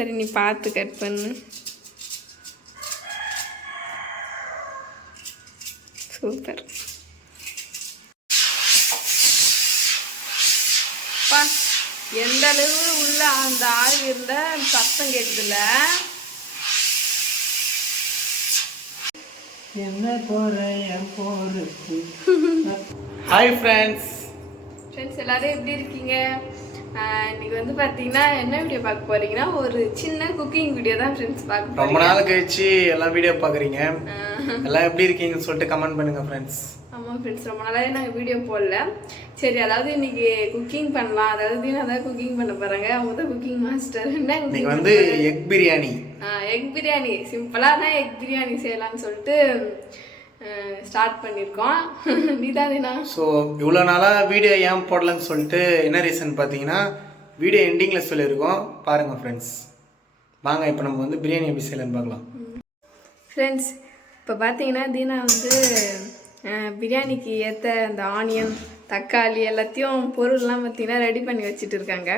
சரி நீ பார்த்து கட் பண்ணு. சூப்பர். பா எந்த அளவு உள்ள அந்த ஆவி இருந்த சத்தம் கேட்குதுல்ல. என்ன போரு. ஹாய் ஃப்ரெண்ட்ஸ் எல்லாரும் எப்படி இருக்கீங்க? இன்னைக்கு வந்து பார்த்தீங்கன்னா என்ன வீடியோ பார்க்க போறீங்கன்னா ஒரு சின்ன குக்கிங் வீடியோ தான் ஃப்ரெண்ட்ஸ் பார்க்க போறீங்க. ரொம்ப நாள் கழிச்சு எல்லாம் வீடியோ பார்க்குறீங்க. எல்லாம் எப்படி இருக்கீங்கன்னு சொல்லிட்டு கமெண்ட் பண்ணுங்க ஃப்ரெண்ட்ஸ். ஆமாம் ஃப்ரெண்ட்ஸ், ரொம்ப நாளாவே நாங்கள் வீடியோ போடல. சரி, அதாவது இன்னைக்கு குக்கிங் பண்ணலாம். அதாவது தீனா தான் குக்கிங் பண்ண போகிறாங்க. அவங்க தான் குக்கிங் மாஸ்டர். இன்னைக்கு வந்து எக் பிரியாணி. எக் பிரியாணி சிம்பிளாக தான் எக் பிரியாணி செய்யலாம்னு சொல்லிட்டு ஸ்டார்ட் பண்ணியிருக்கோம். நீதான் தீனா. ஸோ இவ்வளோ நாளாக வீடியோ ஏன் போடலன்னு சொல்லிட்டு என்ன ரீசன் பார்த்தீங்கன்னா வீடியோ எண்டிங்கில் சொல்லியிருக்கோம். பாருங்கள் ஃப்ரெண்ட்ஸ், வாங்க இப்போ நம்ம வந்து பிரியாணி எப்படி செய்யலான்னு பார்க்கலாம். ஃப்ரெண்ட்ஸ், இப்போ பார்த்தீங்கன்னா தீனா வந்து பிரியாணிக்கு ஏற்ற அந்த ஆனியன், தக்காளி எல்லாத்தையும் பொருள்லாம் பார்த்தீங்கன்னா ரெடி பண்ணி வச்சுட்டு இருக்காங்க.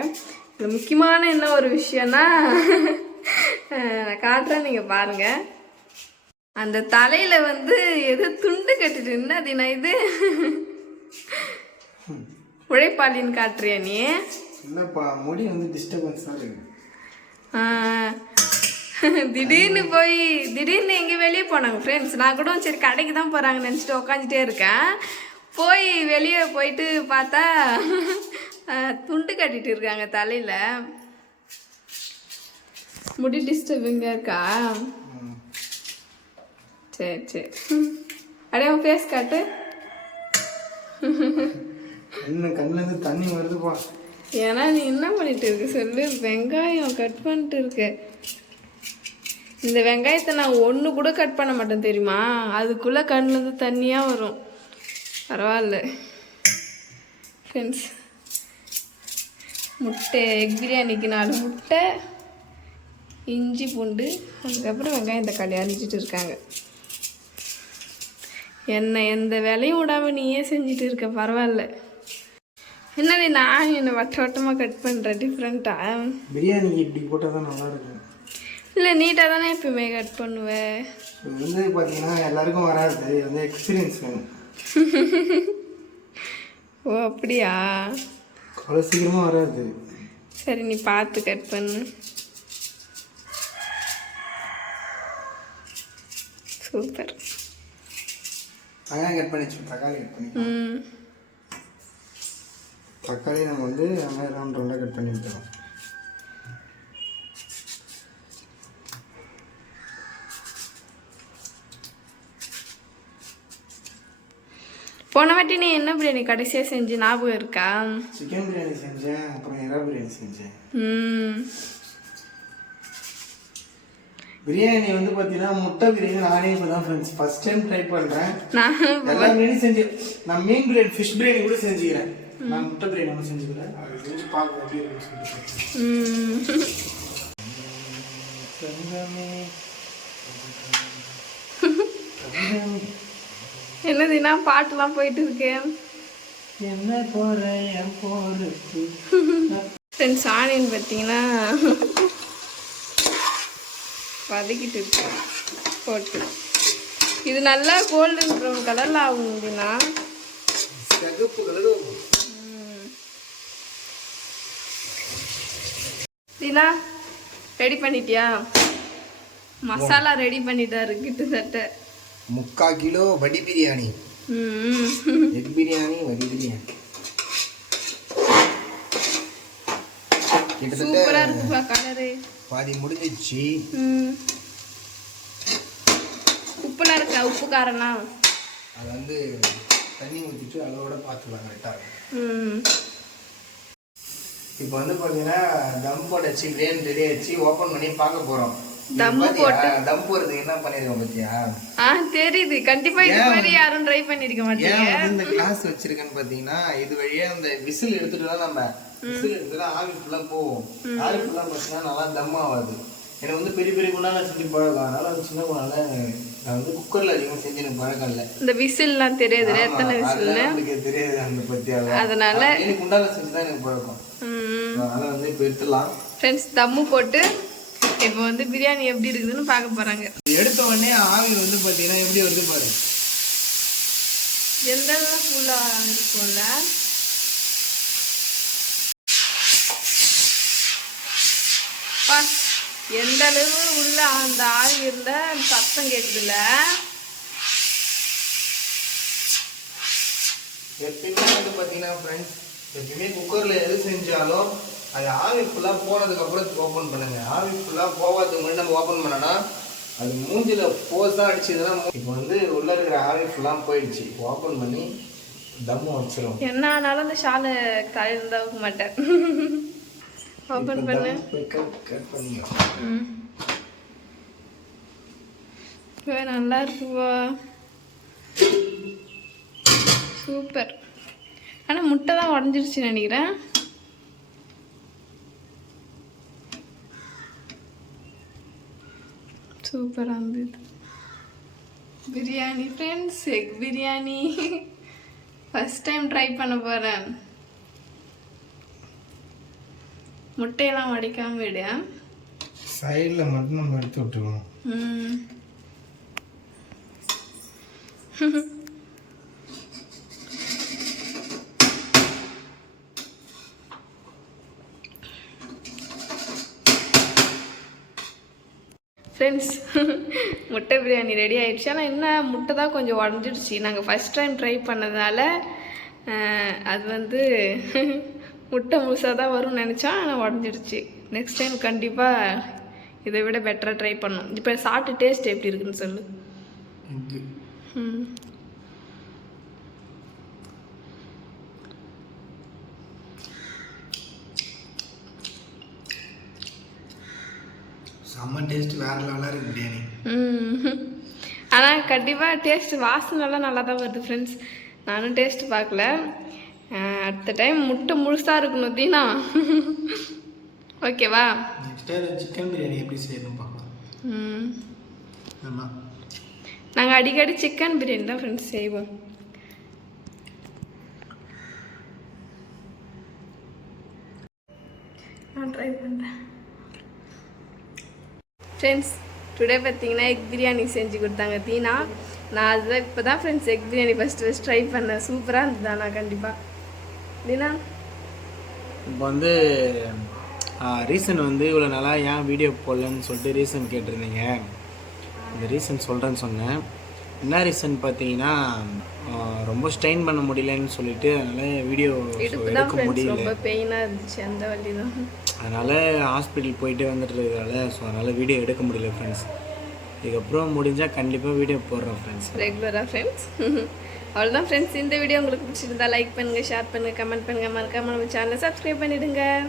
இது முக்கியமான என்ன ஒரு விஷயம்னா நான் காட்டுறேன், நீங்கள் பாருங்கள். அந்த தலையில் வந்து எது துண்டு கட்டிட்டு என்ன தினா இது உழைப்பாளின்னு காட்டுறியா நீ? இல்லைப்பா, முடி வந்து டிஸ்டர்பன்ஸாக இருக்கு. திடீர்னு எங்கே வெளியே போனாங்க ஃப்ரெண்ட்ஸ். நான் கூட சரி கடைக்கு தான் போகிறாங்கன்னு நினச்சிட்டு உக்காந்துட்டே இருக்கேன். போய் வெளியே போயிட்டு பார்த்தா துண்டு கட்டிட்டு இருக்காங்க தலையில். முடி டிஸ்டர்பிங்காக இருக்கா? சரி சரி, அப்படியே உன் ஃபேஸ் காட்டு. இன்னும் கண்ணிலேருந்து தண்ணி வருதுப்பா. ஏன்னா நீ என்ன பண்ணிட்டு இருக்க சொல்லு? வெங்காயம் கட் பண்ணிட்டு இருக்க. இந்த வெங்காயத்தை நான் ஒன்று கூட கட் பண்ண மாட்டேன் தெரியுமா? அதுக்குள்ளே கண்ணிலேருந்து தண்ணியாக வரும். பரவாயில்ல ஃப்ரெண்ட்ஸ். முட்டை, எக் பிரியாணிக்கு 4 முட்டை, இஞ்சி பூண்டு, அதுக்கப்புறம் வெங்காயம் தக்காளி அரிஞ்சிட்டு இருக்காங்க. என்ன எந்த வேலையும் விடாமல் நீயே செஞ்சுட்டு இருக்க. பரவாயில்ல. என்னடி நான் என்னை வட்டமாக கட் பண்ணுறேன் டிஃப்ரெண்ட்டாக? பிரியாணிக்கு இப்படி போட்டால் தான் நல்லா இருக்கும். இல்லை, நீட்டாக தானே எப்பவுமே கட் பண்ணுவேன். இது வந்து பார்த்தீங்கன்னா எல்லாருக்கும் வராது, இது வந்து எக்ஸ்பீரியன்ஸ் வேணும். ஓ அப்படியா? அவ்வளோ சீக்கிரமாக வராது. சரி நீ பார்த்து கட் பண்ணு. சூப்பர். வெங்காயம் கட் பண்ணி வச்சு தக்காளி கட் பண்ணி தக்காளி நம்ம வந்து வெங்காயம் ரவுண்டாக கட் பண்ணி விட்டுறோம். போன வாட்டி நீ என்ன பிரியாணி கடைசியாக செஞ்சு ஞாபகம் இருக்கா? சிக்கன் பிரியாணி செஞ்சேன், அப்புறம் எறா பிரியாணி செஞ்சேன். பிரியாணி வந்து பார்த்தீங்கன்னா முட்டை பிரியாணி நானே இப்போ தான் ஃப்ரெண்ட்ஸ் ஃபர்ஸ்ட் டைம் ட்ரை பண்ணுறேன். எல்லா பிரியாணி செஞ்சு நான் மீன் பிரியாணி, ஃபிஷ் பிரியாணி கூட செஞ்சுக்கிறேன். நான் முட்டை பிரியாணி ஒன்று செஞ்சுக்கிறேன். அது செஞ்சு பார்க்க எப்படி இருக்குன்னு சொல்லிட்டு. என்னதுன்னா பாட்டுலாம் போயிட்டு இருக்கேன். என்ன போறேன் ஃப்ரெண்ட்ஸ், ஆனியன் பார்த்தீங்கன்னா வதக்கிட்டு இருக்கு போட்டு. இது நல்லா கோல்டன் ப்ரௌன் கலரில் ஆகும் அப்படின்னா சிகப்பு கலர். தீனா ரெடி பண்ணிட்டியா? மசாலா ரெடி பண்ணிட்டாரு கிட்டத்தட்ட 3/4 கிலோ வடி பிரியாணி. எக் பிரியாணி, வடி பிரியாணி சூப்பரா இருக்குப்பா கலரு. பாதி முடிஞ்சிச்சு. உப்புலாம் இருக்கா? உப்பு காரம்லாம் அது வந்து தண்ணி ஊற்றிட்டு அளவோட பார்த்துக்கலாம் கரெக்டாக. இப்போ வந்து பார்த்தீங்கன்னா தம் போட்டு பிரியாணி ரெடி ஆயிடுச்சு. ஓப்பன் பண்ணி பார்க்க போகிறோம். தம் போடுறதுக்கு என்ன பண்ணிருக்கோம் பாத்தியா? தெரியுது. கண்டிப்பா இது மாதிரி யாரும் ட்ரை பண்ணிருக்க மாட்டீங்க. இந்த கிளாஸ் வச்சிருக்கேன்னு பாத்தீங்கன்னா இது வழியா அந்த விசில் எடுத்துட்டு தான் நம்ம விசில் எடுத்துட்டு ஆவி ஃபுல்லா போவோம். ஆவி ஃபுல்லா போச்சுன்னா நல்லா தம் ஆகாது. எனக்கு வந்து பெரிய பெரிய குண்டால செஞ்சு பழக்கம். அதனால வந்து சின்ன குண்டால நான் வந்து குக்கர்ல அதிகமாக செஞ்சு எனக்கு பழக்கம் இல்லை. இந்த விசில்லாம் தெரியாது, எத்தனை விசில்னு எனக்கு தெரியாது அந்த பத்தியால. அதனால எனக்கு குண்டால செஞ்சு தான் எனக்கு பழக்கம். அதனால வந்து இப்போ எடுத்துடலாம் ஃப்ரெண்ட்ஸ். தம்மு போட்டு இப்போ வந்து பிரியாணி எப்படி இருக்குதுன்னு பார்க்க போகிறாங்க. எடுத்த உடனே ஆவி வந்து பார்த்தீங்கன்னா எப்படி வருது பாரு. எந்த அளவு ஃபுல்லாக இருக்கும்ல. எந்த அளவு உள்ள அந்த ஆவி இருந்தா சத்தம் கேட்குதுல்ல. எப்பயுமே வந்து பார்த்தீங்கன்னா ஃப்ரெண்ட்ஸ், எப்பயுமே குக்கரில் எது செஞ்சாலும் அது ஆவி ஃபுல்லாக போனதுக்கப்புறம் ஓப்பன் பண்ணுங்க. ஆவி ஃபுல்லாக போகாததுக்கு முன்னாடி நம்ம ஓப்பன் பண்ணோன்னா அது மூஞ்சில் ஃபோர்ஸாக அடிச்சதுன்னா இப்போ வந்து உள்ளே இருக்கிற ஆவி ஃபுல்லாக போயிடுச்சு. ஓப்பன் பண்ணி தம்மு வச்சிடும். என்ன ஆனாலும் அந்த ஷாலை தலையில் இருந்தால் வைக்க மாட்டேன். ஓப்பன் பண்ணு. நல்லா இருக்குவா, சூப்பர். ஆனால் முட்டை தான் உடஞ்சிருச்சு நினைக்கிறேன். சூப்பராக இருந்தது biryani friends. Egg biryani first time try பண்ண போகிறேன். முட்டையெல்லாம் உடைக்காம விடு. சைடில் மட்டும் நம்ம எடுத்து விட்டுருவோம். ஃப்ரெண்ட்ஸ், முட்டை பிரியாணி ரெடி ஆகிடுச்சு. ஆனால் என்ன முட்டை தான் கொஞ்சம் உடஞ்சிடுச்சு. நாங்கள் ஃபஸ்ட் டைம் ட்ரை பண்ணதால் அது வந்து முட்டை முழுசாக தான் வரும்னு நினச்சோம், ஆனால் உடஞ்சிடுச்சு. நெக்ஸ்ட் டைம் கண்டிப்பாக இதை விட பெட்டராக ட்ரை பண்ணோம். இப்போ சாப்பிட்டு டேஸ்ட் எப்படி இருக்குன்னு சொல்லு. செம்ம டேஸ்ட், வேற லெவலாக இருக்குது பிரியாணி. ஆனால் கண்டிப்பாக டேஸ்ட் வாசனைலாம் நல்லா தான் வருது ஃப்ரெண்ட்ஸ். நானும் டேஸ்ட் பார்க்கல. அடுத்த டைம் முட்டை முழுசாக இருக்கணும் தீனா. ஓகேவா? நெக்ஸ்ட் சிக்கன் பிரியாணி எப்படி செய்யணும் பார்க்கலாம். நாங்கள் அடிக்கடி சிக்கன் பிரியாணி தான் ஃப்ரெண்ட்ஸ் செய்வோம். நான் ட்ரை பண்ணுறேன் ஃப்ரெண்ட்ஸ். டுடே பார்த்தீங்கன்னா எக் பிரியாணி செஞ்சு கொடுத்தாங்க தீனா. நான் அதுதான் இப்போ தான் friends egg biryani first try பண்ணேன். சூப்பராக இருந்தது. நான் கண்டிப்பாக தீனா இப்போ வந்து ரீசன் வந்து இவ்வளோ நாளாக ஏன் வீடியோ போடலன்னு சொல்லிட்டு ரீசன் கேட்டிருந்தீங்க. இந்த ரீசன் சொல்கிறேன்னு சொன்னேன். என்ன ரீசன் பார்த்தீங்கன்னா ரொம்ப ஸ்ட்ரெயின் பண்ண முடியலன்னு சொல்லிட்டு அதனால் வீடியோ எடுக்க முடியல. ரொம்ப பெயினாக இருந்துச்சு, அந்த வலி தான். அதனால் ஹாஸ்பிட்டல் போயிட்டு வந்துட்டுருக்கனால ஸோ அதனால் வீடியோ எடுக்க முடியல ஃப்ரெண்ட்ஸ். இதுக்கப்புறம் முடிஞ்சால் கண்டிப்பாக வீடியோ போடுறோம் ஃப்ரெண்ட்ஸ், ரெகுலராக ஃப்ரெண்ட்ஸ். அவ்வளோதான் ஃப்ரெண்ட்ஸ். இந்த வீடியோ உங்களுக்கு பிடிச்சிருந்தா லைக் பண்ணுங்கள், ஷேர் பண்ணுங்கள், கமெண்ட் பண்ணுங்கள், மறக்காம நம்ம சேனலை சப்ஸ்கிரைப் பண்ணிவிடுங்க.